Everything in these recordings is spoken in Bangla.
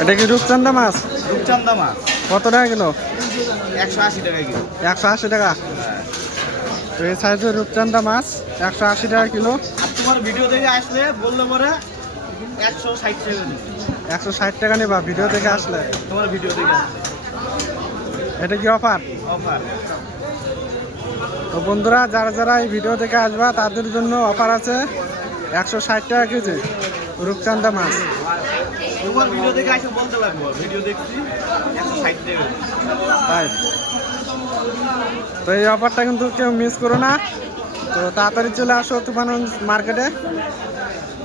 এটা কি রূপচান্দা মাছ? রূপচান্দা মাছ কত টাকা কিলো? 180 টাকা কিলো। 180 টাকা। হ্যাঁ। তো এই সাইজের রূপচান্দা মাছ 180 টাকা কিলো। আর তোমার ভিডিও দেখে আসলে বললে পরে 160 টাকা দিবে। 160 টাকা নেবা ভিডিও দেখে আসলে? তোমার ভিডিও দেখে আসলে এটা কি অফার? অফার। তো বন্ধুরা, যারা যারা এই ভিডিও দেখে আসবা তাদের জন্য অফার আছে 160 টাকা কেজি রূপচান্দা মাছ। তোমার ভিডিও দেখে আসে বলতে লাগবো ভিডিও দেখছি 160 টাকা। তাই তো এই অফারটা কিন্তু কেউ মিস করো না। তো তাড়াতাড়ি চলে আসো তুফানগঞ্জ মার্কেটে,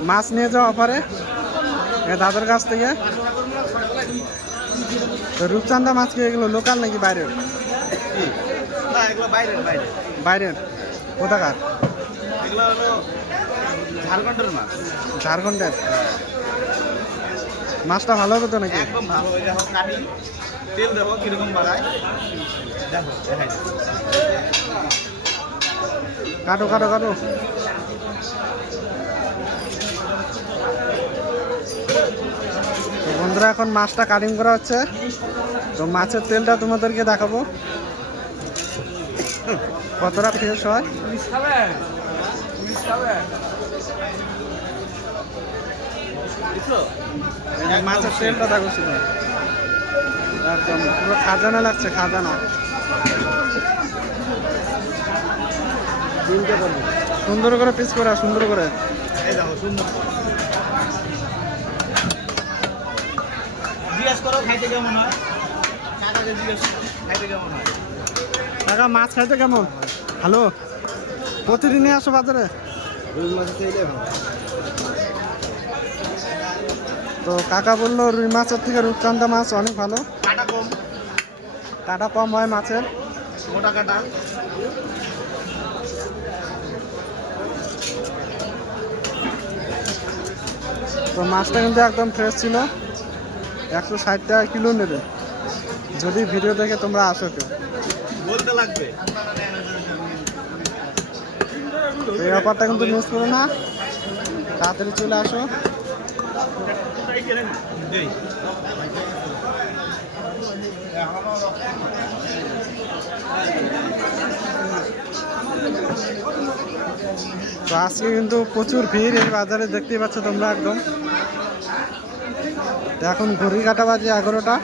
মাছ নিয়ে যাও অফারে দাদার কাছ থেকে। তো রূপচান্দা মাছ কি এগুলো লোকাল নাকি বাইরের? না, এগুলো বাইরের বাইরে। বাইরের? কোথাকার? এগুলো হলো ঝাড়খণ্ডের মাছ। ঝাড়খণ্ডের? মাছটা ভালো হবে তো নাকি? একদম ভালো। ওই দেখো কাটি, তেল দেখো কিরকম বাড়ায়, দেখো দেখাই দাও। কাটো কাটো কাটো। তো বন্ধুরা, এখন মাছটা কাটিং করা হচ্ছে। তো মাছের তেলটা তোমাদেরকে দেখাবো কতটা ফ্রেশ হয়। মাছের তেলটা দেখো শুধু, একদম পুরো খাজানা লাগছে, খাজানা। সুন্দর করে পিস করা, সুন্দর করে। এই দেখো সুন্দর। জিজ্ঞেস করো খাইতে কেমন হয়, কাকাকে জিজ্ঞেস করো খাইতে কেমন হয়। কাকা, মাছ খাইতে কেমন? হ্যালো, প্রতিদিনই আসো বাজারে? রুই মাছ চাইলে ভালো। তো কাকা বললো রুই মাছের থেকে রূপচান্দা মাছ অনেক ভালো, কাটা কম, কাটা কম হয় মাছের। মোটা কাটা। তো মাছটা কিন্তু একদম ফ্রেশ ছিল। 160 টাকা কিলো নেবে যদি ভিডিও দেখে তোমরা আসো কেউ। বলতে লাগবে। এই অফারটা কিন্তু মিস করো না, তাড়াতাড়ি চলে আসো। তো আজকে কিন্তু প্রচুর ভিড় এই বাজারে, দেখতেই পাচ্ছ তোমরা একদম। তো এখন ঘড়ি কাটা বাজে 11টা।